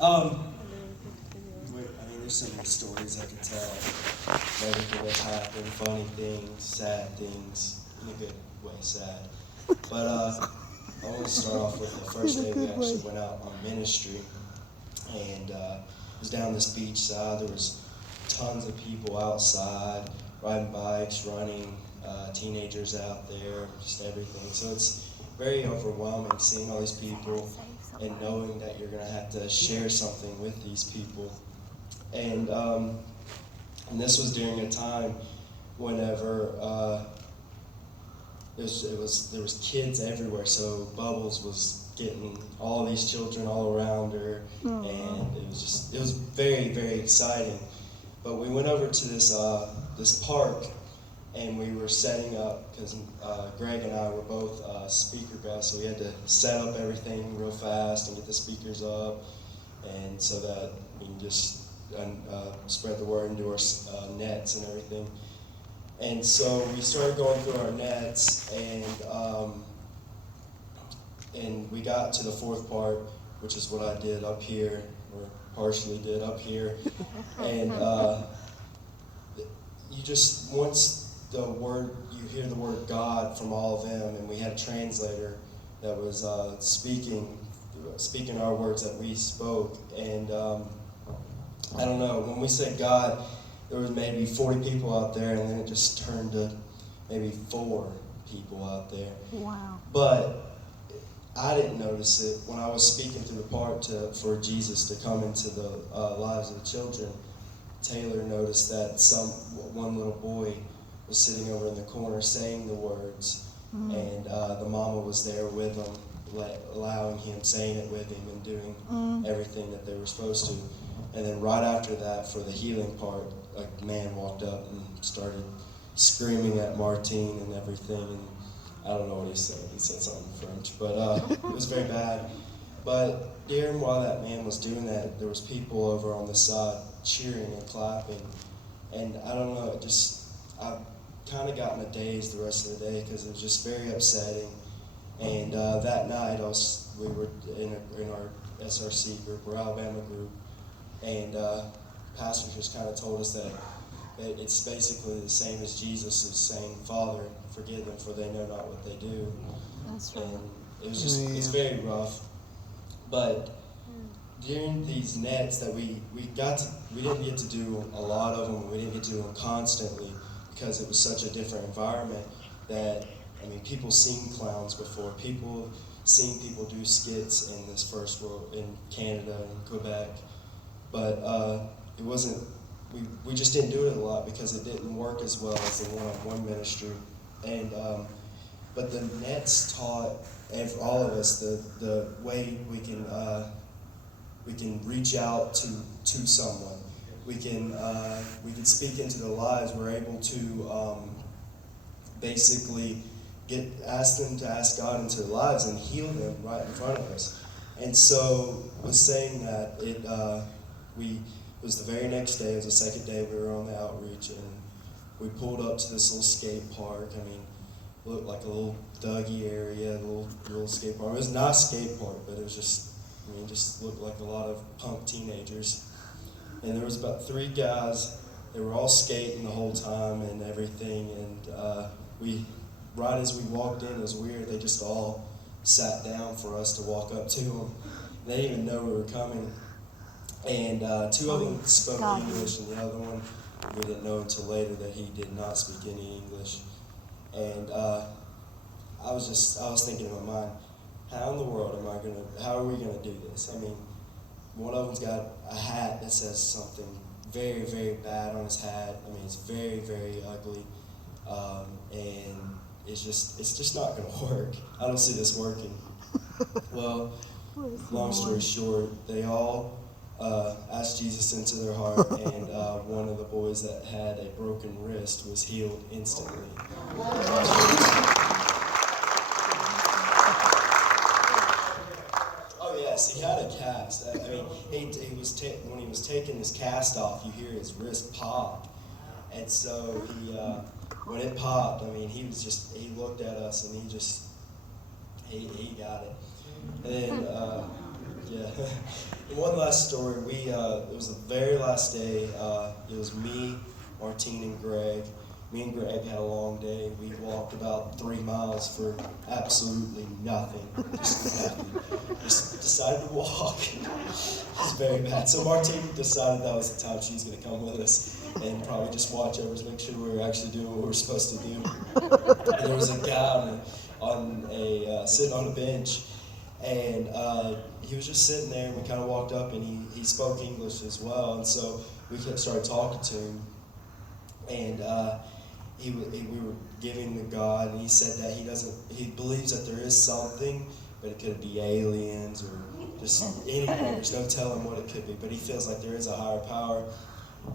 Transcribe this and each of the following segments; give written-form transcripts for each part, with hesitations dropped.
There's so many stories I could tell. Everything that's happened, funny things, sad things, in a good way, sad. But I want to start off with the first day we actually went out on ministry, and it was down this beach side. There was tons of people outside, riding bikes, running, teenagers out there, just everything. So it's very overwhelming seeing all these people and knowing that you're going to have to share something with these people. And this was during a time whenever there was kids everywhere. So Bubbles was getting all these children all around her, and it was very, very exciting. But we went over to this park, and we were setting up because Greg and I were both speaker guys, so we had to set up everything real fast and get the speakers up, and so that we can just spread the word into our nets and everything. And so we started going through our nets, and we got to the fourth part, which is what I did up here, or partially did up here. And once you hear the word God from all of them, and we had a translator that was speaking our words that we spoke, and I don't know, when we said God, there was maybe 40 people out there, and then it just turned to maybe 4 people out there. Wow. But I didn't notice it when I was speaking through the part for Jesus to come into the lives of the children. Taylor noticed that one little boy was sitting over in the corner saying the words, and the mama was there with him, allowing him, saying it with him, and doing everything that they were supposed to. And then right after that, for the healing part, a man walked up and started screaming at Martine and everything, and I don't know what he said. He said something in French, but it was very bad. But while that man was doing that, there was people over on the side cheering and clapping, and I don't know, I kind of got in a daze the rest of the day because it was just very upsetting. And that night, we were in our SRC group, or Alabama group, and pastor just kind of told us that it's basically the same as Jesus is saying, Father, forgive them, for they know not what they do. That's right. And it was it's very rough. But during these nets that we didn't get to do a lot of them. We didn't get to do them constantly because it was such a different environment. That people seen clowns before. People seen people do skits in this first world in Canada and Quebec. But it wasn't. We just didn't do it a lot because it didn't work as well as the one-on-one ministry. And but the nets taught all of us the way we can reach out to someone. We can speak into their lives. We're able to basically ask them to ask God into their lives and heal them right in front of us. And so was saying that it was the very next day. It was the second day we were on the outreach, and we pulled up to this little skate park. It looked like a little Dougie area, a little skate park. It was not a skate park, but it was just looked like a lot of punk teenagers. And there was about 3 guys. They were all skating the whole time and everything. And right as we walked in, it was weird. They just all sat down for us to walk up to them. They didn't even know we were coming. And 2 of them spoke English, and the other one, we didn't know until later that he did not speak any English. And I was thinking in my mind, how in the world how are we gonna do this? One of them's got a hat that says something very, very bad on his hat. It's very, very ugly, and it's just not gonna work. I don't see this working. Well, long story short, they all asked Jesus into their heart, and one of the boys that had a broken wrist was healed instantly. Oh yes, he had a cast. When he was taking his cast off, you hear his wrist pop, and so when it popped, he looked at us and he got it, and then. Yeah, And one last story. It was the very last day. It was me, Martine, and Greg. Me and Greg had a long day. We walked about 3 miles for absolutely nothing. Just nothing. Just decided to walk. It was very bad. So Martine decided that was the time she was going to come with us and probably just watch over us, make sure we were actually doing what we were supposed to do. And there was a guy sitting on a bench, and he was just sitting there, and we kind of walked up, and he spoke English as well, and so we started talking to him, and we were giving to God, and he said that he believes that there is something, but it could be aliens or just anything. There's no telling what it could be, but he feels like there is a higher power.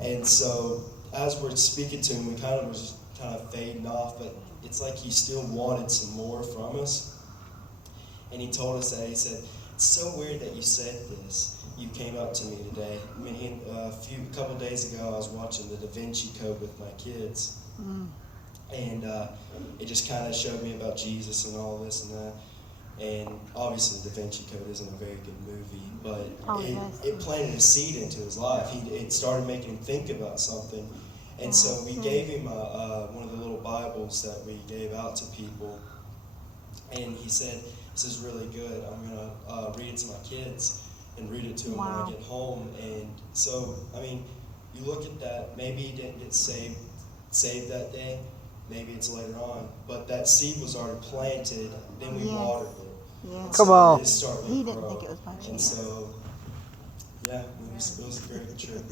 And so as we're speaking to him, we was kind of fading off, but it's like he still wanted some more from us. And he told us that, he said, "It's so weird that you said this. You came up to me today." I mean, a couple days ago, I was watching the Da Vinci Code with my kids. And it just kind of showed me about Jesus and all this and that. And obviously, Da Vinci Code isn't a very good movie, but it planted a seed into his life. It started making him think about something. And so we gave him one of the little Bibles that we gave out to people. And he said, "This is really good. I'm going to read it to my kids and read it to them when I get home." And so, I mean, you look at that, maybe he didn't get saved that day. Maybe it's later on. But that seed was already planted, then we watered it. Yes. Come on. It started He to didn't grow. think it was my chance. And so, yeah, it was a great trip.